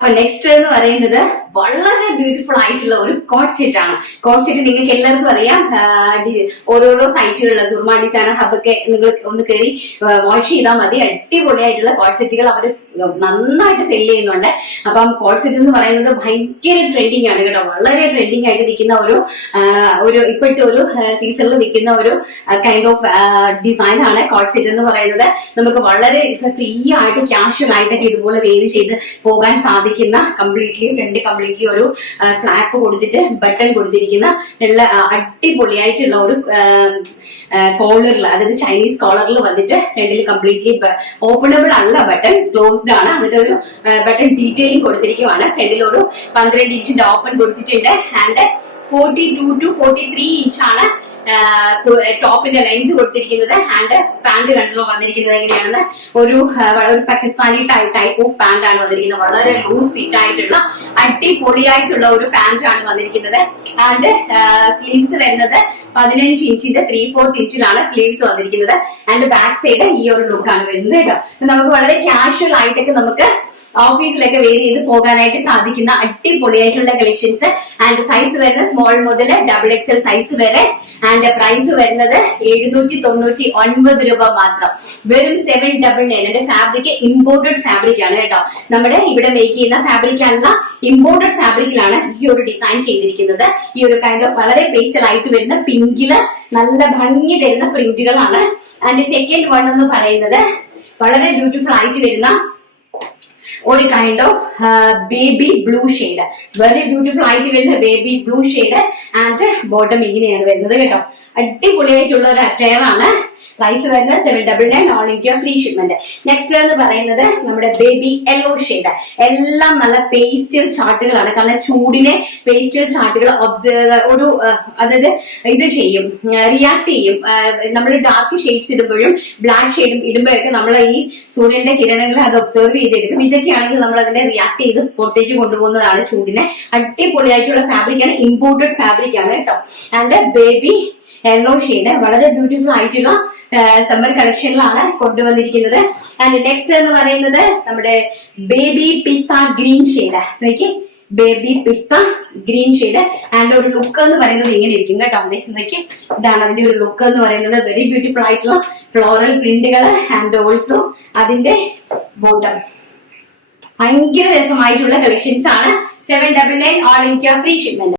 അപ്പൊ നെക്സ്റ്റ് എന്ന് പറയുന്നത് വളരെ ബ്യൂട്ടിഫുൾ ആയിട്ടുള്ള ഒരു കോട്ട് സെറ്റ് ആണ്. കോട്ട് സെറ്റ് നിങ്ങൾക്ക് എല്ലാവർക്കും അറിയാം. ഓരോരോ സൈറ്റുകളിൽ സുർമ ഡിസൈനർ ഹബ്ബൊക്കെ നിങ്ങൾ ഒന്ന് കയറി വാച്ച് ചെയ്താൽ മതി. അടിപൊളിയായിട്ടുള്ള കോട്ട് സെറ്റുകൾ അവർ നന്നായിട്ട് സെല് ചെയ്യുന്നുണ്ട്. അപ്പം കോട്ട് സെറ്റ് എന്ന് പറയുന്നത് ഭയങ്കര ട്രെൻഡിങ് ആണ് കേട്ടോ. വളരെ ട്രെൻഡിങ് ആയിട്ട് നിൽക്കുന്ന ഒരു ഇപ്പോഴത്തെ ഒരു സീസണിൽ നിൽക്കുന്ന ഒരു കൈൻഡ് ഓഫ് ഡിസൈൻ ആണ് കോട്ട് സെറ്റ് എന്ന് പറയുന്നത്. നമുക്ക് വളരെ ഫ്രീ ആയിട്ട് കാഷ്വൽ ആയിട്ടൊക്കെ ഇതുപോലെ വെയിൽ ചെയ്ത് പോകാൻ സാധിക്കുന്ന ഫ്രണ്ട് കംപ്ലീറ്റ്ലി ഒരു ഫ്ലാപ്പ് കൊടുത്തിട്ട് ബട്ടൺ കൊടുത്തിരിക്കുന്ന അടിപൊളിയായിട്ടുള്ള ഒരു കോളറിൽ, അതായത് ചൈനീസ് കോളറിൽ വന്നിട്ട് ഫ്രണ്ടിൽ കംപ്ലീറ്റ്ലി ഓപ്പണബിൾ അല്ല, ബട്ടൺ ക്ലോസ്ഡ് ആണ്. അതിന്റെ ഒരു ബട്ടൺ ഡീറ്റെയിലിംഗ് കൊടുത്തിരിക്കുവാണ്. ഫ്രണ്ടിൽ ഒരു 12 ഇഞ്ചിന്റെ ഓപ്പൺ കൊടുത്തിട്ടുണ്ട്. ആൻഡ് 42 to 43 ഇഞ്ചാണ് ടോപ്പിന്റെ ലെങ്ത് കൊടുത്തിരിക്കുന്നത്. ആൻഡ് പാന്റ് കണ്ടോ വന്നിരിക്കുന്നത് എങ്ങനെയാണെന്ന്, ഒരു പാകിസ്ഥാനി ടൈപ്പ് ഓഫ് പാന്റ് ആണ് വന്നിരിക്കുന്നത്. വളരെ ലൂസ് ഫിറ്റ് ആയിട്ടുള്ള അടിപൊളിയായിട്ടുള്ള ഒരു പാന്റ് ആണ് വന്നിരിക്കുന്നത്. ആൻഡ് സ്ലീവ്സ് വരുന്നത് 15 ഇഞ്ചിന്റെ 3/4 ഇഞ്ചിലാണ് സ്ലീവ്സ് വന്നിരിക്കുന്നത്. ആൻഡ് ബാക്ക് സൈഡ് ഈ ഒരു ലുക്കാണ് വരുന്നത് കേട്ടോ. നമുക്ക് വളരെ കാഷ്വൽ ആയിട്ടൊക്കെ നമുക്ക് ഓഫീസിലൊക്കെ വെയർ ചെയ്ത് പോകാനായിട്ട് സാധിക്കുന്ന അടിപൊളിയായിട്ടുള്ള കളക്ഷൻസ്. ആൻഡ് സൈസ് വരുന്നത് സ്മോൾ മുതൽ XXL സൈസ് വരെ. ആൻഡ് പ്രൈസ് വരുന്നത് 799 രൂപ മാത്രം, വെറും 799. എന്റെ ഫാബ്രിക് ഇമ്പോർട്ടഡ് ഫാബ്രിക് ആണ് കേട്ടോ. നമ്മുടെ ഇവിടെ മേക്ക് ചെയ്യുന്ന ഫാബ്രിക് അല്ല, ഇമ്പോർട്ടഡ് ഫാബ്രിക്കിലാണ് ഈ ഒരു ഡിസൈൻ ചെയ്തിരിക്കുന്നത്. ഈ ഒരു കൈൻഡ് ഓഫ് വളരെ പേസ്റ്റൽ ആയിട്ട് വരുന്ന പിങ്കില് നല്ല ഭംഗി തരുന്ന പ്രിന്റുകളാണ്. ആൻഡ് സെക്കൻഡ് വൺ എന്ന് പറയുന്നത് വളരെ ബ്യൂട്ടിഫുൾ ആയിട്ട് വരുന്ന ഒരു kind of baby blue shade, very beautiful ആയിട്ട് വരുന്ന baby blue shade. And bottom ഇങ്ങനെയാണ് വരുന്നത് കേട്ടോ. അടിപൊളിയായിട്ടുള്ള ഒരു അറ്റയർ ആണ്. പ്രൈസ് വരുന്നത് 799, all India free shipment. Next എന്ന് പറയുന്നത് നമ്മുടെ ബേബി യെല്ലോ ഷെയ്ഡ്. എല്ലാം നല്ല പേസ്റ്റൽ ചാർട്ടുകളാണ്. കാരണം ചൂടിനെ പേസ്റ്റൽ ചാർട്ടുകൾ ഒരു അതായത് ഇത് ചെയ്യും, റിയാക്ട് ചെയ്യും. നമ്മൾ ഡാർക്ക് ഷെയ്ഡ്സ് ഇടുമ്പോഴും ബ്ലാക്ക് ഷെയ്ഡും ഇടുമ്പോഴൊക്കെ നമ്മൾ ഈ സൂര്യന്റെ കിരണങ്ങളെ അത് ഒബ്സർവ് ചെയ്തെടുക്കും. ഇതൊക്കെയാണെങ്കിൽ നമ്മൾ അതിനെ റിയാക്ട് ചെയ്ത് പുറത്തേക്ക് കൊണ്ടുപോകുന്നതാണ് ചൂടിനെ. അടിപൊളിയായിട്ടുള്ള ഫാബ്രിക് ആണ്, ഇമ്പോർട്ടഡ് ഫാബ്രിക് ആണ് കേട്ടോ. ആൻഡ് ബേബി യെല്ലോ ഷെയ്ഡ് വളരെ ബ്യൂട്ടിഫുൾ ആയിട്ടുള്ള സമ്മർ കളക്ഷനിലാണ് കൊണ്ടുവന്നിരിക്കുന്നത്. ആൻഡ് നെക്സ്റ്റ് എന്ന് പറയുന്നത് നമ്മുടെ ബേബി പിസ്ത ഗ്രീൻ ഷെയ്ഡ്. നോക്കി, baby pista green shade. And ഒരു ലുക്ക് എന്ന് പറയുന്നത് ഇങ്ങനെ ഇരിക്കും കേട്ടോ. നോക്കി, ഇതാണ് അതിന്റെ ഒരു ലുക്ക് എന്ന് പറയുന്നത്. വെരി ബ്യൂട്ടിഫുൾ ആയിട്ടുള്ള ഫ്ലോറൽ പ്രിന്റുകൾ. ആൻഡ് ഓൾസോ അതിന്റെ ബോട്ടം ഭയങ്കര രസമായിട്ടുള്ള കളക്ഷൻസ് ആണ്. 799, ഓൾ ഇന്ത്യ ഫ്രീ ഷിപ്മെന്റ്.